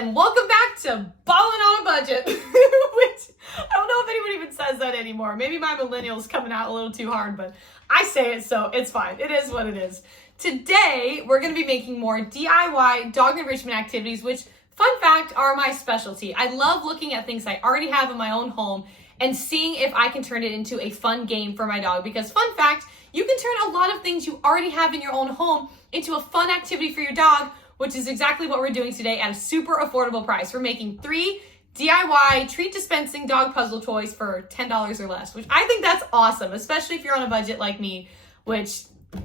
and welcome back to Ballin' on a Budget, which I don't know if anyone even says that anymore. Maybe my millennial's coming out a little too hard, but I say it, so it's fine. It is what it is. Today, we're going to be making more DIY dog enrichment activities, which, fun fact, are my specialty. I love looking at things I already have in my own home and seeing if I can turn it into a fun game for my dog, because fun fact, you can turn a lot of things you already have in your own home into a fun activity for your dog, which is exactly what we're doing today at a super affordable price. We're making 3 DIY treat dispensing dog puzzle toys for $10 or less, which I think that's awesome, especially if you're on a budget like me, which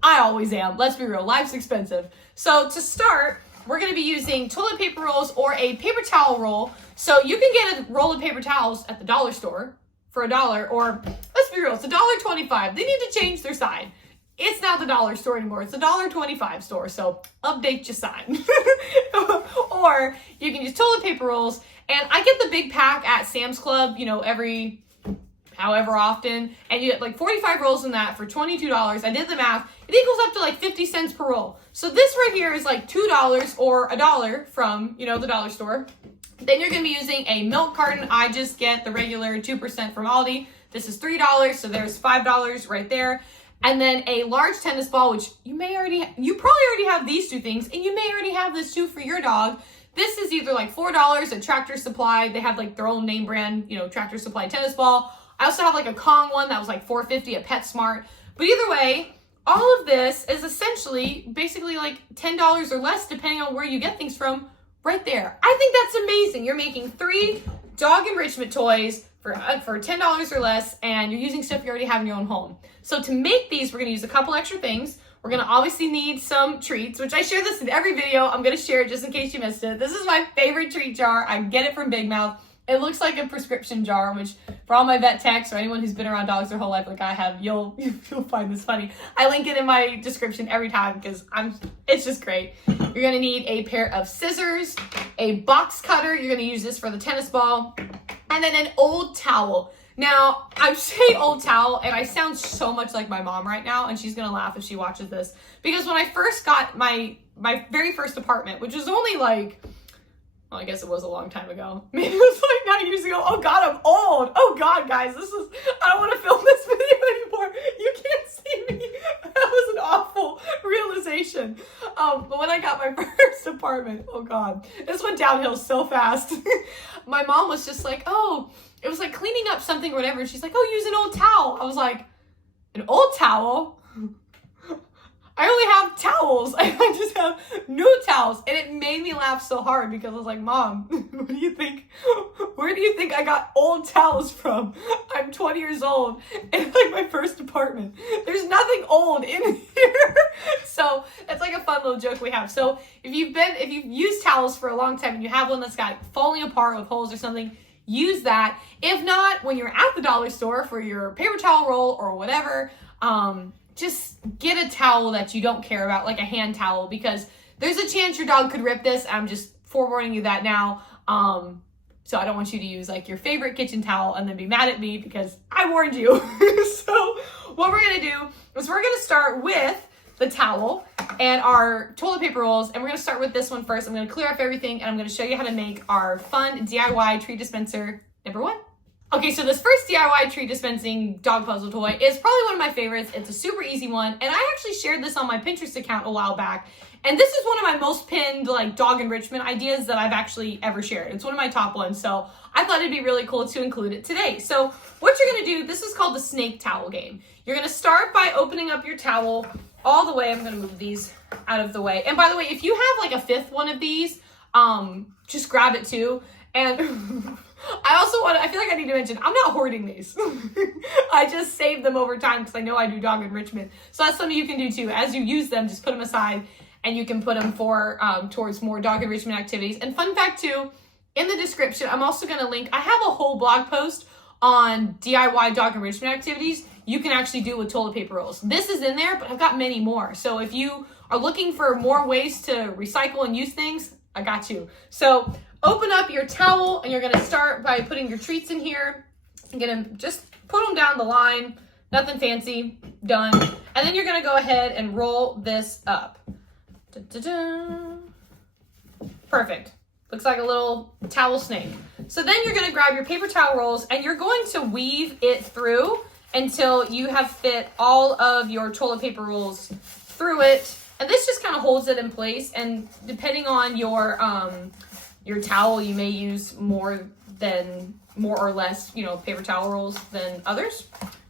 I always am. Let's be real, life's expensive. So to start, we're gonna be using toilet paper rolls or a paper towel roll. So you can get a roll of paper towels at the dollar store for $1, or let's be real, it's $1.25. They need to change their sign. It's not the dollar store anymore. It's the $1.25 store. So update your sign. Or you can use toilet paper rolls. And I get the big pack at Sam's Club, every however often. And you get like 45 rolls in that for $22. I did the math. It equals up to like 50 cents per roll. So this right here is like $2 or $1 from, the dollar store. Then you're going to be using a milk carton. I just get the regular 2% from Aldi. This is $3, so there's $5 right there. And then a large tennis ball, which you probably already have these two things, and you may already have this too for your dog. This is either like $4 at Tractor Supply. They have like their own name brand, Tractor Supply tennis ball. I also have like a Kong one that was like $4.50 at PetSmart. But either way, all of this is essentially basically like $10 or less depending on where you get things from right there. I think that's amazing. You're making 3 dog enrichment toys for $10 or less, and you're using stuff you already have in your own home. So to make these, we're gonna use a couple extra things. We're gonna obviously need some treats, which I share this in every video. I'm gonna share it just in case you missed it. This is my favorite treat jar. I get it from Big Mouth. It looks like a prescription jar, which for all my vet techs or anyone who's been around dogs their whole life like I have, you'll find this funny. I link it in my description every time because it's just great. You're gonna need a pair of scissors, a box cutter. You're gonna use this for the tennis ball, and then an old towel. Now, I'm saying old towel, and I sound so much like my mom right now, and she's gonna laugh if she watches this, because when I first got my very first apartment, which was only like, well, I guess it was a long time ago. Maybe it was like 9 years ago. Oh God, I'm old. Oh God, guys, I don't want to film this video anymore. You can't see me. That was an awful realization. But when I got my first apartment, oh God, this went downhill so fast. My mom was just like, oh, it was like cleaning up something or whatever. And she's like, oh, use an old towel. I was like, an old towel? I only have towels. I just have new towels. And it made me laugh so hard because I was like, Mom, what do you think? Where do you think I got old towels from? I'm 20 years old and like my first apartment. There's nothing old in here. So it's like a fun little joke we have. So if you've used towels for a long time and you have one that's got falling apart with holes or something, use that. If not, when you're at the dollar store for your paper towel roll or whatever, just get a towel that you don't care about, like a hand towel, because there's a chance your dog could rip this. I'm just forewarning you that now. So I don't want you to use like your favorite kitchen towel and then be mad at me because I warned you. So what we're gonna do is we're gonna start with the towel and our toilet paper rolls, and we're gonna start with this one first. I'm gonna clear off everything and I'm gonna show you how to make our fun DIY treat dispenser number 1. Okay, so this first DIY treat dispensing dog puzzle toy is probably one of my favorites. It's a super easy one, and I actually shared this on my Pinterest account a while back, and this is one of my most pinned like dog enrichment ideas that I've actually ever shared. It's one of my top ones, so I thought it'd be really cool to include it today. So what you're gonna do, this is called the snake towel game. You're gonna start by opening up your towel all the way. I'm gonna move these out of the way. And by the way, if you have like a 5th one of these, just grab it too. And I feel like I need to mention, I'm not hoarding these. I just save them over time because I know I do dog enrichment. So that's something you can do too. As you use them, just put them aside and you can put them towards more dog enrichment activities. And fun fact too, in the description, I'm also gonna link, I have a whole blog post on DIY dog enrichment activities you can actually do with toilet paper rolls. This is in there, but I've got many more. So if you are looking for more ways to recycle and use things, I got you. So open up your towel and you're gonna start by putting your treats in here. You're gonna just put them down the line, nothing fancy, done. And then you're gonna go ahead and roll this up. Da-da-da. Perfect. Looks like a little towel snake. So then you're gonna grab your paper towel rolls and you're going to weave it through until you have fit all of your toilet paper rolls through it. And this just kind of holds it in place. And depending on your towel, you may use more or less, paper towel rolls than others.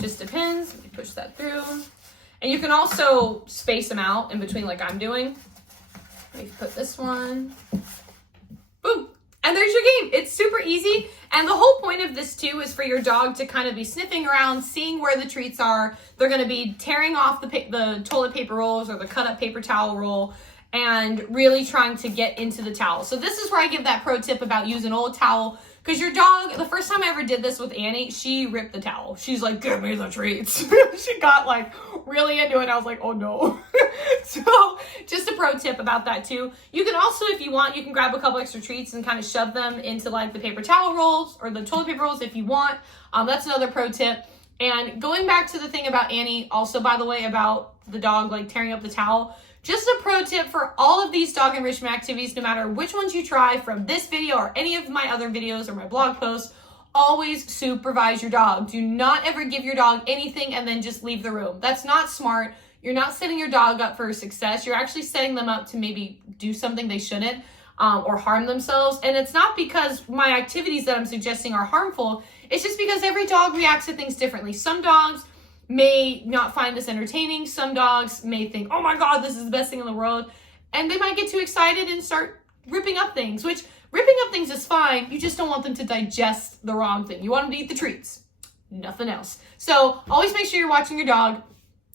Just depends. You push that through. And you can also space them out in between like I'm doing. Let me put this one. Boom. And there's your game. It's super easy. And the whole point of this too is for your dog to kind of be sniffing around, seeing where the treats are. They're going to be tearing off the toilet paper rolls or the cut up paper towel roll and really trying to get into the towel. So this is where I give that pro tip about using old towel. Because your dog, the first time I ever did this with Annie, she ripped the towel. She's like, give me the treats. She got like really into it. I was like, oh no. So just a pro tip about that too. You can also, if you want, you can grab a couple extra treats and kind of shove them into like the paper towel rolls or the toilet paper rolls if you want. That's another pro tip. And going back to the thing about Annie, also by the way, about the dog like tearing up the towel, just a pro tip for all of these dog enrichment activities, no matter which ones you try from this video or any of my other videos or my blog posts, always supervise your dog. Do not ever give your dog anything and then just leave the room. That's not smart. You're not setting your dog up for success. You're actually setting them up to maybe do something they shouldn't or harm themselves. And it's not because my activities that I'm suggesting are harmful. It's just because every dog reacts to things differently. Some dogs may not find this entertaining. Some dogs may think, oh my God, this is the best thing in the world. And they might get too excited and start ripping up things, which ripping up things is fine. You just don't want them to digest the wrong thing. You want them to eat the treats, nothing else. So always make sure you're watching your dog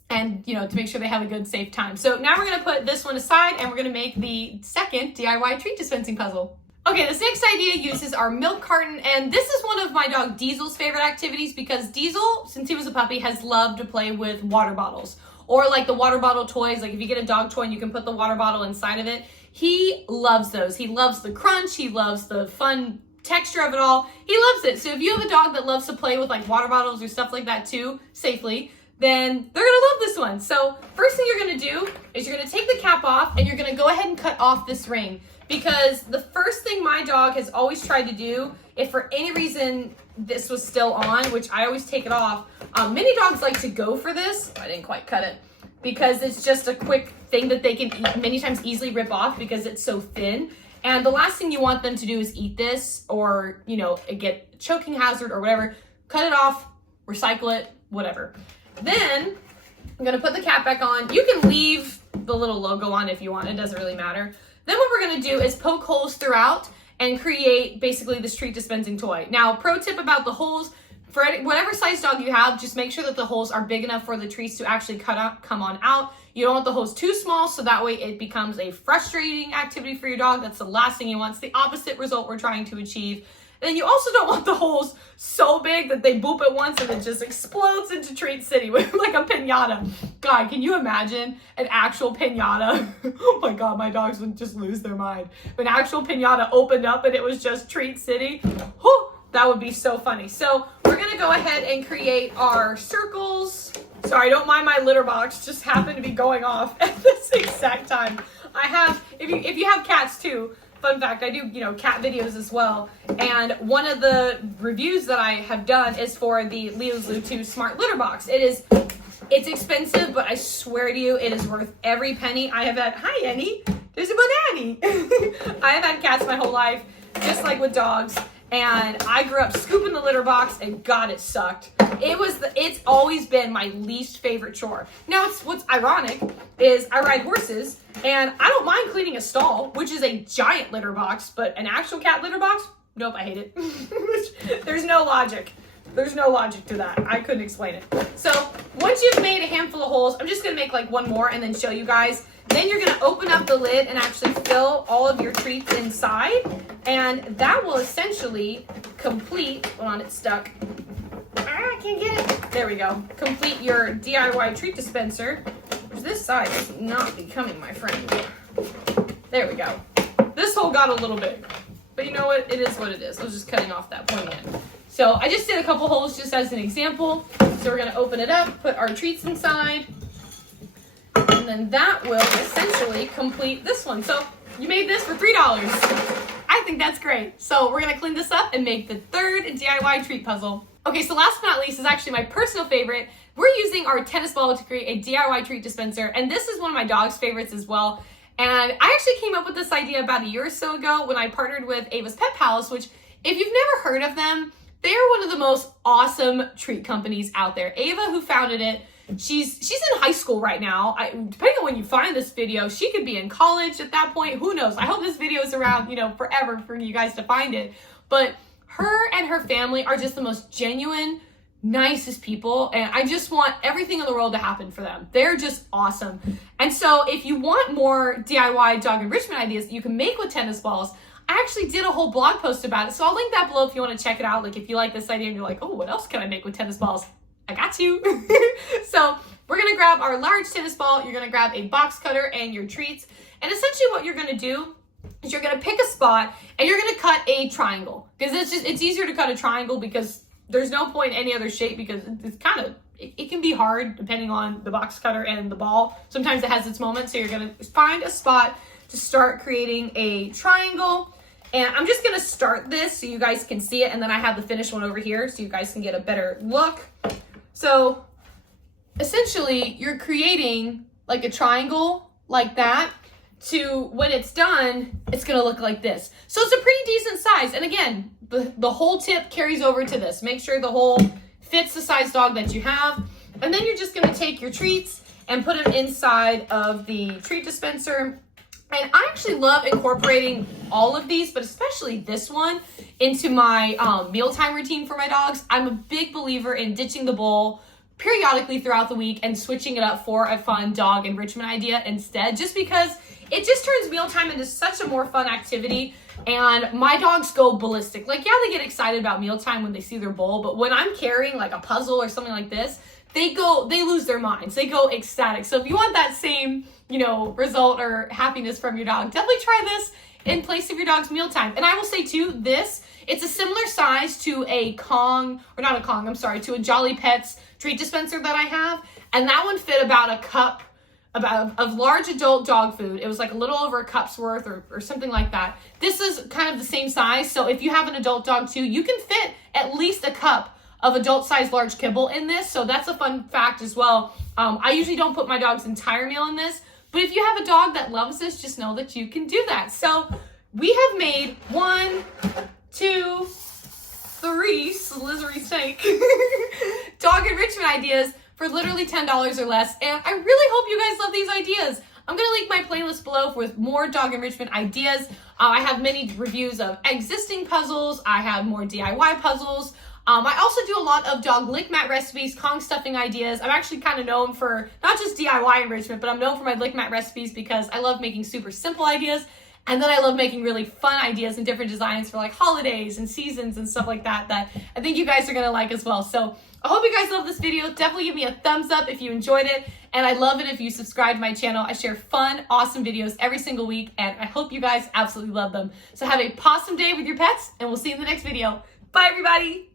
and, to make sure they have a good, safe time. So now we're going to put this one aside and we're going to make the second DIY treat dispensing puzzle. Okay, this next idea uses our milk carton, and this is one of my dog Diesel's favorite activities because Diesel, since he was a puppy, has loved to play with water bottles. Or like the water bottle toys, like if you get a dog toy and you can put the water bottle inside of it, he loves those. He loves the crunch, he loves the fun texture of it all. He loves it. So if you have a dog that loves to play with like water bottles or stuff like that too, safely, then they're gonna love this one. So first thing you're gonna do is you're gonna take the cap off and you're gonna go ahead and cut off this ring. Because the first thing my dog has always tried to do, if for any reason this was still on, which I always take it off, many dogs like to go for this. I didn't quite cut it. Because it's just a quick thing that they can many times easily rip off because it's so thin. And the last thing you want them to do is eat this or, get choking hazard or whatever. Cut it off, recycle it, whatever. Then I'm gonna put the cap back on. You can leave the little logo on if you want, it doesn't really matter. Then what we're gonna do is poke holes throughout and create basically this treat dispensing toy. Now, pro tip about the holes, for whatever size dog you have, just make sure that the holes are big enough for the treats to actually come on out. You don't want the holes too small, so that way it becomes a frustrating activity for your dog. That's the last thing you want. It's the opposite result we're trying to achieve. And then you also don't want the holes so big that they boop at once and it just explodes into Treat City with like a piñata. God, can you imagine an actual piñata? Oh my God, my dogs would just lose their mind. If an actual piñata opened up and it was just Treat City, whew, that would be so funny. So we're gonna go ahead and create our circles. Sorry, don't mind my litter box, just happened to be going off at this exact time. I have, if you have cats too, fun fact, I do, cat videos as well. And one of the reviews that I have done is for the Leo's Loo 2 Smart Litter Box. It's expensive, but I swear to you, it is worth every penny. I have had, hi Annie, there's a banana. I have had cats my whole life, just like with dogs. And I grew up scooping the litter box and God, it sucked. It's always been my least favorite chore. Now, what's ironic is I ride horses and I don't mind cleaning a stall, which is a giant litter box, but an actual cat litter box? Nope, I hate it. There's no logic. There's no logic to that. I couldn't explain it. So once you've made a handful of holes, I'm just gonna make like one more and then show you guys. Then you're gonna open up the lid and actually fill all of your treats inside. And that will essentially complete, hold on, it's stuck. I can't get it. There we go. Complete your DIY treat dispenser, which this side is not becoming my friend. There we go. This hole got a little big, but you know what? It is what it is. I was just cutting off that pointy end. So I just did a couple holes just as an example. So we're gonna open it up, put our treats inside, and then that will essentially complete this one. So you made this for $3. I think think that's great. So we're gonna clean this up and make the third DIY treat puzzle. Okay, so last but not least is actually my personal favorite. We're using our tennis ball to create a DIY treat dispenser, and this is one of my dog's favorites as well. And I actually came up with this idea about a year or so ago when I partnered with Ava's Pet Palace, which, if you've never heard of them, they are one of the most awesome treat companies out there. Ava, who founded it, she's in high school right now. Depending on when you find this video, she could be in college at that point. Who knows? I hope this video is around, forever for you guys to find it. But her and her family are just the most genuine, nicest people, and I just want everything in the world to happen for them. They're just awesome. And so if you want more DIY dog enrichment ideas that you can make with tennis balls, I actually did a whole blog post about it, so I'll link that below if you want to check it out. Like, if you like this idea and you're like, oh, what else can I make with tennis balls? I got you. So we're gonna grab our large tennis ball, you're gonna grab a box cutter and your treats, and essentially what you're gonna do is you're gonna pick a spot and you're gonna cut a triangle, because it's easier to cut a triangle because there's no point in any other shape, because it's kind of, it can be hard depending on the box cutter and the ball. Sometimes it has its moments, so you're gonna find a spot to start creating a triangle. And I'm just gonna start this so you guys can see it, and then I have the finished one over here so you guys can get a better look. So essentially you're creating like a triangle like that, to when it's done, it's gonna look like this. So it's a pretty decent size. And again, the whole tip carries over to this. Make sure the hole fits the size dog that you have. And then you're just gonna take your treats and put them inside of the treat dispenser. And I actually love incorporating all of these, but especially this one, into my mealtime routine for my dogs. I'm a big believer in ditching the bowl periodically throughout the week and switching it up for a fun dog enrichment idea instead, just because it just turns mealtime into such a more fun activity. And my dogs go ballistic. Like, yeah, they get excited about mealtime when they see their bowl, but when I'm carrying like a puzzle or something like this, they lose their minds. They go ecstatic. So if you want that same, result or happiness from your dog, definitely try this in place of your dog's mealtime. And I will say too, it's a similar size to a to a Jolly Pets treat dispenser that I have. And that one fit about a cup of large adult dog food. It was like a little over a cup's worth or something like that. This is kind of the same size. So if you have an adult dog too, you can fit at least a cup of adult size large kibble in this. So that's a fun fact as well. I usually don't put my dog's entire meal in this, but if you have a dog that loves this, just know that you can do that. So we have made 1, 2, 3 slithery snake dog enrichment ideas for literally $10 or less. And I really hope you guys love these ideas. I'm gonna link my playlist below with more dog enrichment ideas. I have many reviews of existing puzzles. I have more DIY puzzles. I also do a lot of dog lick mat recipes, Kong stuffing ideas. I'm actually kind of known for not just DIY enrichment, but I'm known for my lick mat recipes because I love making super simple ideas. And then I love making really fun ideas and different designs for like holidays and seasons and stuff like that I think you guys are gonna like as well. So I hope you guys love this video. Definitely give me a thumbs up if you enjoyed it. And I'd love it if you subscribe to my channel. I share fun, awesome videos every single week, and I hope you guys absolutely love them. So have a awesome day with your pets, and we'll see you in the next video. Bye, everybody.